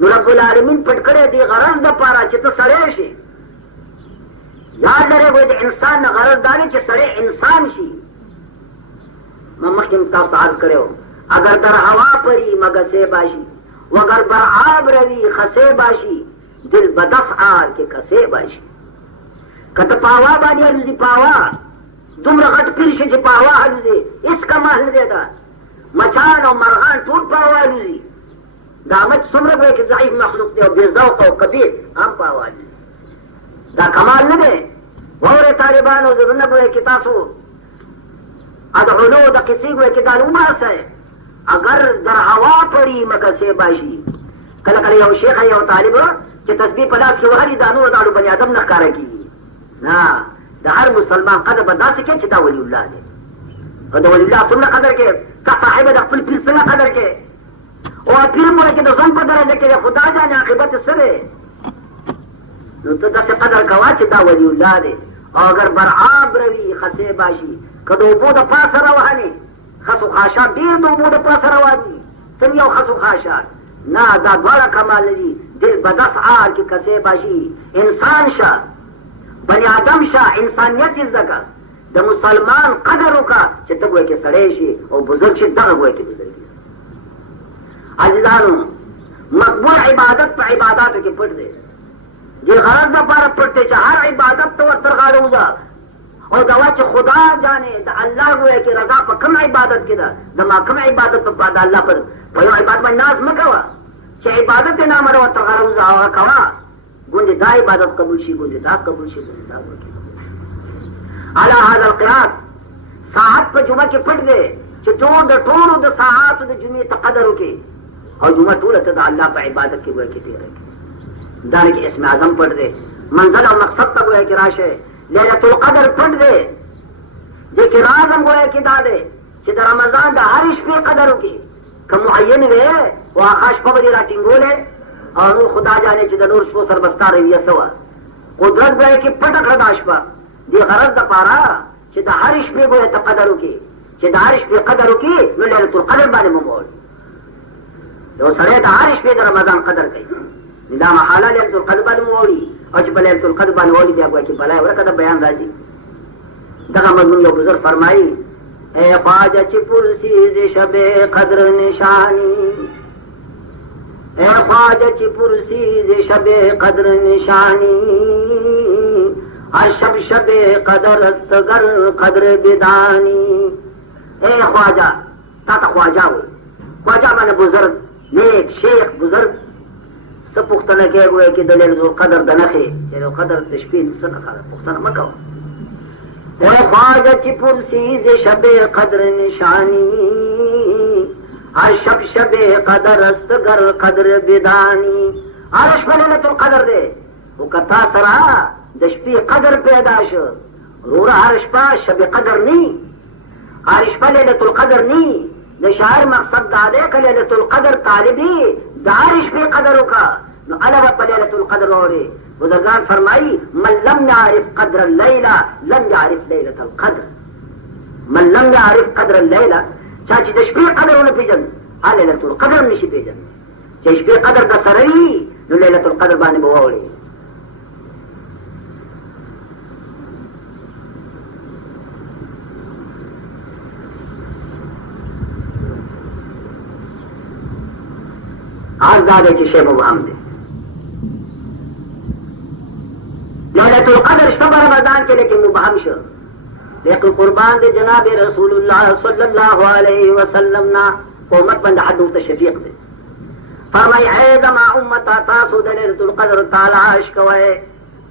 نو رب العالمین پټ کړی دی غرض د پاره چې ته سړی شي. یاد لرئ وایي د انسان نه غرض دا دی چې سړی انسان شي. ما مخکې تاسو ته عرض کړی و اگر در هوا پری مگسے باشی وگر بر آب روی خسے باشی دل بدس آر کے کسے باشی. کته پاوا باندې الوزي پاوا دومره غټ پیر شي چې پاوا الوزي اس کمال نه دی دا. مچان او مرغان ټول پاوا الوزي. دا مچ څومره به کې ضعیف مخلوق دی او بې ذوق او کبیر هم پاوا الوزي. دا کمال نه دی. وره طالبانو زونه به کې تاسو ادعو د قصې وې کې دا لوماسه اگر در هوا پری مکسے باشی. کله کله یو شیخ یو طالب چې تسبیح په لاس کې وهري دا نور داړو بني ادم نه ښکاره کیږي. نه د هر مسلمان قدر به داسې کوي چې دا ولی الله دی. او د ولی الله څومره قدر کوي که صاحب د خپل پیر څنګه قدر کوي او پیر مو کې د ځان په درجه کې خدا جان عاقبت سره نو ته داسې قدر کوه چې دا ولی الله دی. او اگر بر آب روي خسې باشي که د اوبو د پاسه روانې خسو خاشان ډیر د اوبو د پاسه روان دي څنګه یو خسو خاشان نه دا دواړه کمال لري. دل بدس آر کې کسې باشي انسان شه بني آدم شه انسانیت زده کړه. د مسلمان قدر وکړه چې ته ګویا کې سړی شي او بزرګ شي دغه ګویا کې بزرګ شي. عزیزانو مقبول عبادت په عباداتو کې پټ دی. دې غرض دپاره پټ دی چې هر عبادت ته ورته غاړه وځه او دا چې خدا جانې د الله ګویا کې رضا په کوم عبادت کې ده د ما کوم عبادت په د الله په یو عبادت باندې ناز مه کوه چې عبادت یې نامه ورته غاړه وځه او کوه ګوندې دا عبادت قبول شي ګوندې دا قبول شي ګوندې دا قبول شي. على هذا القياس ساعت په جمعه کې پټ دی چې ټول د ټولو د ساعاتو د جمعې ته قدر وکړي او جمعه ټوله ته د الله په عبادت کې ګویا کې تېره کړي. دا کې اسم اعظم پټ دی منزل او مقصد ته ګویا کې راشه. لیلۃ القدر پټ دی دې کې راز هم ګویا کې دا دی چې د رمضان د هر شپې قدر وکړي که معین وي او هغه شپه به دې راټینګولې او نور خدا جانې چې د نور شپو سربستا رویه څه وه قدرت به یې کې پټه کړه دا شپه دې غرض دپاره چې د هر شپې ګویا ته قدر وکړي چې د هر شپې قدر وکړي نو لیلۃ القدر باندې ممول یو سړی د هر شپې د رمضان قدر کوي دا محاله لیلۃ القدر باندې موړي او چې په لیلۃ القدر باندې وړي بیا ګویا کې بلای ورکه د بیان راځي. دغه مضمون یو بزرګ فرمایي اے خواجه چې پرسیز شب قدر نشانی اے خواجه چې پرسیز شب قدر نشانی شب شب قدر است گر قدر بدانی. اے خواجه تا ته خواجه وي خواجه باندې بزرګ نیک شیخ بزرګ څه پوښتنه کوي ګویا کې د لیلۃ القدر د نښې چې د قدر د شپې څه پوښتنه مه کوه. اے خواجه چې پرسیز شب قدر نشانی شب شب قدر است گر قدر بدانی. هر شپه لیلۃ القدر دی خو که تا سره د شپې قدر پیدا شو وروره هر شپه شب قدر نی هر شپه لیلۃ القدر نی. د شاعر مقصد دا دی که لیلۃ القدر طالبي د هر شپې قدر وکړه نو اله به په لیلۃ القدر وړي. بزرگان فرمائی من لم يعرف قدر اللیلہ لم يعرف لیلۃ القدر. من لم يعرف قدر اللیلہ چا چې د شپې قدر ونه پیژن لیلۃ القدر نشي پیژن. چې شپې قدر د سره وي نو لیلۃ القدر باندې به واوړي. عرض دا دی چې شی مبهم دی. لیلۃ القدر شته رمضان کې لیکن مبهم شو. لیکن قربان دی جناب رسول الله صلی الله علیه وسلم نا امت باندې حد تشفیق دی. فرمای اے زما امت تاسو د لیلۃ القدر تلاش کوئ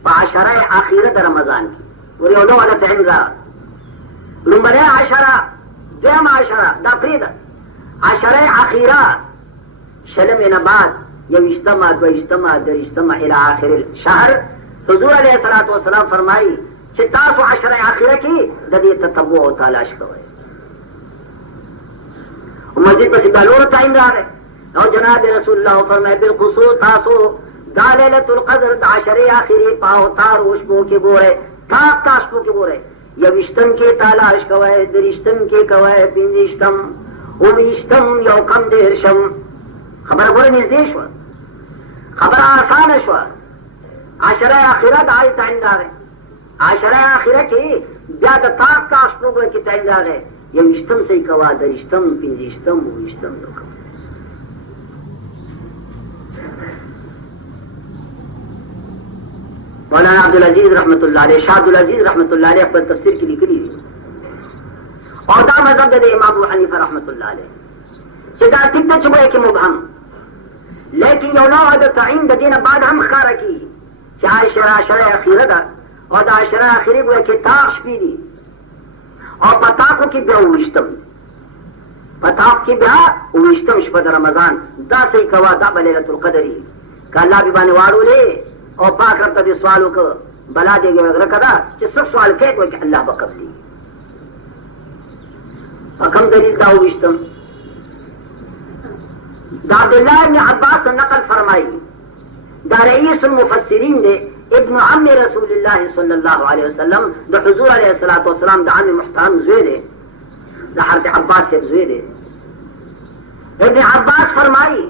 په عشره اخیره د رمضان کې. ور یو ډول ته څنګه لومړی عشره دویم عشره دا پریده عشره اخیره شلم نه بعد یو اجتماع دو اجتماع در اجتماع الى آخر الشهر. حضور علیہ الصلوۃ والسلام فرمائی چې تاسو عشره اخیره کې د دې تتبع او تلاش کوئ. مزید پسې بلور ټایم راغی او جناب رسول الله فرمایي بالخصوص تاسو دا لیلۃ القدر د عشره اخیره پاو تار وشبو کې ګورئ تاسو کې ګورئ یو وشتم کې تلاش کوئ درشتم کې کوئ پنځشتم او وشتم یو کم دیرشم خبره ګورئ نږدې شوه خبر آسان شو عشره آخرت آئی تعین داره عشره آخره کی بیا دا تاک تاش پروگره کی تعین داره یو اشتم سی کوا در اشتم پینزی اشتم و اشتم دو کوا مولانا عبدالعزیز رحمت اللہ علیہ شاہ عبدالعزیز رحمت اللہ علیہ پر تفسیر کی لکلی اور دا مذہب دے امام ابو حنیفہ رحمت اللہ علیہ چدا ٹکتا چبوئے کی مبہم لیکن یو نوع دا تعین دا دین بعد ہم خارا کی چاہے عشرہ اخیرہ دا اور دا عشرہ اخیرہ گوئے کی تاخش پی دی اور پتاکو کی بیا اوشتم پتاک کی بیا اوشتم شپد رمضان دا سی کوا دا بلیلت القدری کہ اللہ بھی بانے وارو لے اور پاک رب تبی سوالوں کو بلا دے گئے رکھا دا چھ سب سوال کہے کوئی کہ اللہ بقبلی فکم دلیل دا اوشتم دا عبداللہ ابن عباس نقل فرمائی دا رئیس المفسرین دے ابن عم رسول اللہ صلی اللہ علیہ وسلم دا حضور علیہ السلام دا عم محترم زوے دے دا حرف عباس سے زوے دے ابن عباس فرمائی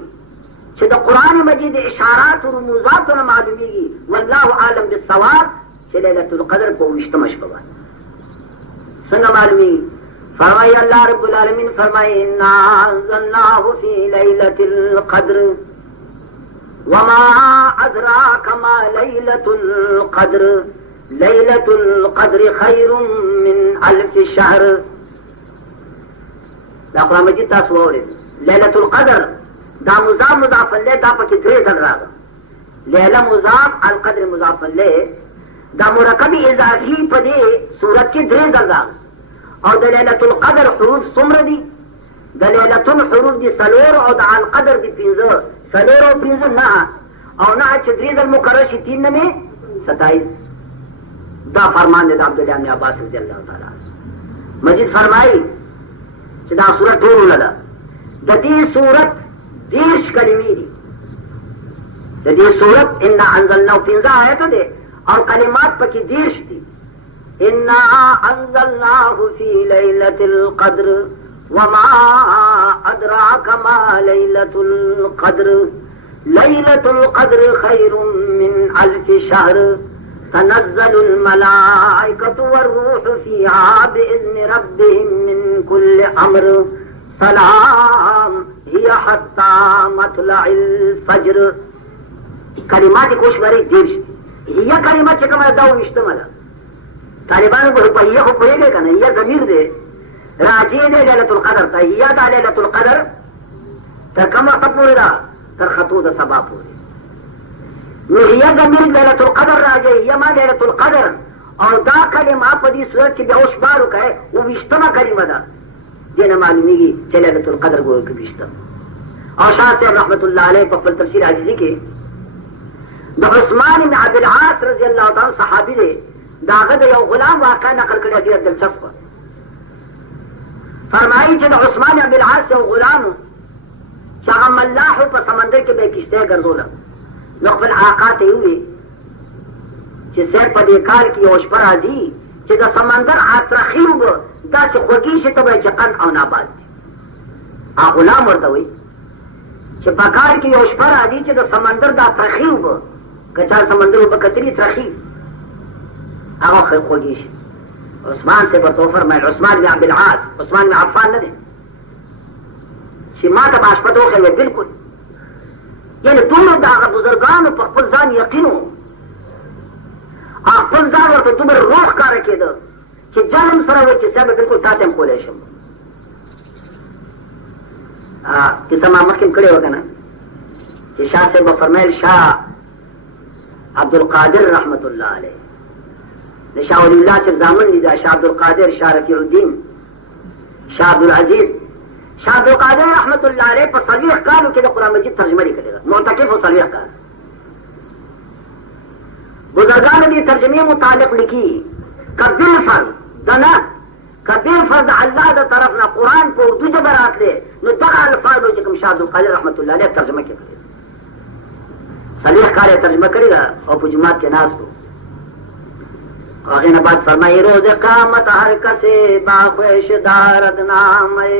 کہ دا قرآن مجید اشارات و رموزات و معلومی گی واللہ عالم بالصواب کہ لیلت القدر کو مشتمش بوا سنگا معلومی فرمائی اللہ رب العالمین فرمائی انا انزلناہ فی لیلت القدر وما ادراک ما لیلت القدر لیلت القدر خیر من الف شہر دا قرآن مجید تاسو اورید لیلت القدر دا مضاف مضاف لے دا پکی درے دل راگا لیلہ مضاف القدر مضاف لے دا مرکبی اضافی پدے صورت کی درے دل راگا اور دا لیلت القدر حروف سمر دی دا لیلت الحروف دی سلور اور دا القدر دی پینزر سلور اور پینزر نا اور نا چدری دل مکرشی تین میں 27 دا فرمان دے دا عبداللہ ابن عباس رضی اللہ تعالیٰ مجید فرمائی چدا صورت دور لدا دا دی صورت دیرش کلمی دی دا دی صورت انا انزلناو پینزا آیتو دے اور کلمات پکی دیرش دی انا انزلناہو فی لیلت القدر وما ادراک ما لیلت القدر لیلت القدر خیر من الف شہر تنزل الملائکة والروح فیہا بإذن ربهم من کل امر سلام ہی حتی مطلع الفجر کلمات کوش بری دیرش ہی کلمات چکم داو اشتمالا طالبان کو روپیہ کو پڑے گے کنا یہ ضمیر دے راجی دے لیلت القدر تا ہی دا لیلت القدر تا کم وقت پورے دا تر خطو دا سبا پورے نو ہی ضمیر لیلت القدر راجی ہی ما لیلت القدر اور دا کلمات پا دی صورت کی بیوش بارو کہے وہ اشتما کلمہ دا دینا معلومی گی چلے لیلت القدر کو ایک بیشتم اور شاہ سے رحمت اللہ علیہ پفل تفسیر عزیزی کے دا عثمان بن عبد العاص رضی اللہ تعالی صحابی دے داغد یو غلام واقع نقل کردہ دیر دلچسپ فرمائی چھے دا عثمان بن العاص یو غلام چاہا ملاحو پا سمندر کے بے کشتے گردولا نقبل آقات ہوئے چھے سیر پا دیکار کی اوش پر آزی چھے دا سمندر آترخیو گا دا سے خوگی سے تبای چقن او ناباد دی آ غلام ورطا ہوئی چھے پاکار کی اوش پر آزی چھے دا سمندر دا ترخیو گا کچار سمندر با کتری ترخیو آغا خیر خوگی سے عثمان سے برطو فرمائے عثمان بن عبد العاص عثمان بن عفان ندے چھے ماں تا باشپتو خیوے بالکل یعنی دور دا آغا بزرگانو پا خپلزان یقینو آغا خپلزان ورطا دوبر روح کا رکے دا چھے جانم سراوے چھے سیابے بالکل تاتیم کولے شم کسا ماں محکم کڑے ہوگا نا چھے شاہ سے بفرمائل شاہ عبدالقادر رحمت اللہ علیہ شاہ ولی اللہ سے زامن لیدہ شاہ عبدالقادر شاہ رفیع الدین شاہ عبدالعزیز شاہ عبدالقادر رحمت اللہ علیہ پر صلیح کالو کہ قرآن مجید ترجمہ نہیں کرے گا معتقف و صلیح کال بزرگان دی ترجمے متعلق لکھی کبیل فرد دنا کبیل فرد اللہ دا طرف نا قرآن کو اردو جبرات لے نو دقا الفاظ ہو چکم شاہ عبدالقادر رحمت اللہ علیہ ترجمہ کے کرے صلیح کال ترجمہ کرے گا اور پجمات کے ناس کو آخر بعد فرمائی روز قیامت ہر کسے باخوش دارد نامے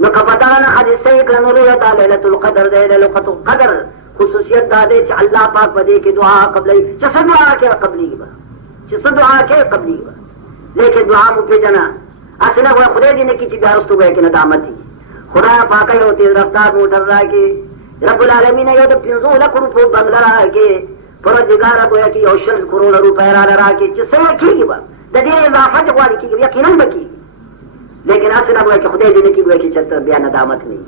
نو کپتانا حدیثه کړنو له ليله القدر ده ليله القدر خصوصیت دا ده چې الله پاک پدې کې دعا قبلې چې څه دعا کې قبلې با چې څه دعا کې قبلې با لیکن دعا مو په جنا اصله وای خدای دې نه کې چې بیا رستو به کې ندامت دي خدای پاک یو تیز رفتار موټر راکې رب العالمین یو د 500 لک روپو بنگلا راکې پروردگار وای کې یو 100 کروڑ روپے راکې چې څه کېږي با د دې اضافه چې غواړي کې یقینا بکی لیکن اصله وای کې خدای دې نه کې وای کې چې بیا ندامت نه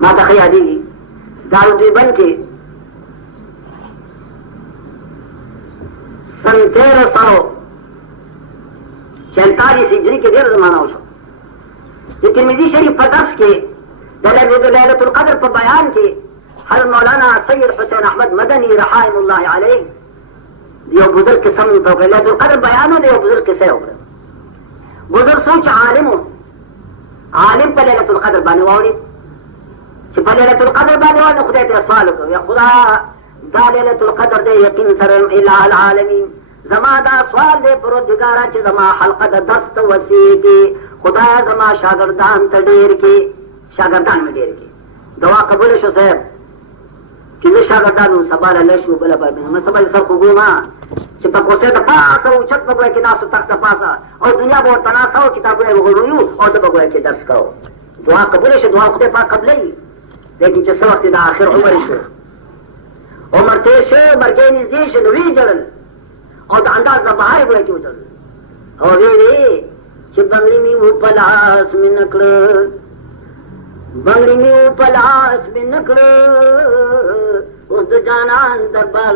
ما ته خیالي دارو دیوبند کے سن 1347 ہجری کے دیر زمانہ ہو یہ ترمذی شریف فتح کے ليلة القدر پر بیان کے حضرت مولانا سید حسین احمد مدنی رحمہ اللہ علیہ یہ بزرگ کے سمجھ تو ليلة القدر بیان ہو یہ بزرگ کے سے ہو بزرگ سوچ عالم پر ليلة القدر بانے واؤڑی چې په ليله القدر باندې وانه خدای ته سوال وکړ یا خدا دا ليله القدر دې یقین سره اله العالمین زما دا سوال دې پروردگار چې زما حلقه د دست وسیږي خدا زما شاګردان ته ډېر کې شاګردان مې ډېر کې دعا قبول شو صاحب چې زه شاګردانو سبا له شو بل باندې مې سبا سر خو ګوما چې په کوڅه د پاسه او چت په کې ناسو تخت پاسه او دنیا به تناسو کتابونه وګورو او د بګوي کې درس کاو دعا قبول شو دعا خدای پاک قبلې لیکن چې څو وخت د آخر عمر شو عمر تیر شو مرګې نږدې شو نو وی جړل او د انداز د بهار وای کې وځل او وی چې بنگړي می و پلاس می نکړ بنگړي می و پلاس می نکړ اوس د جانان دربار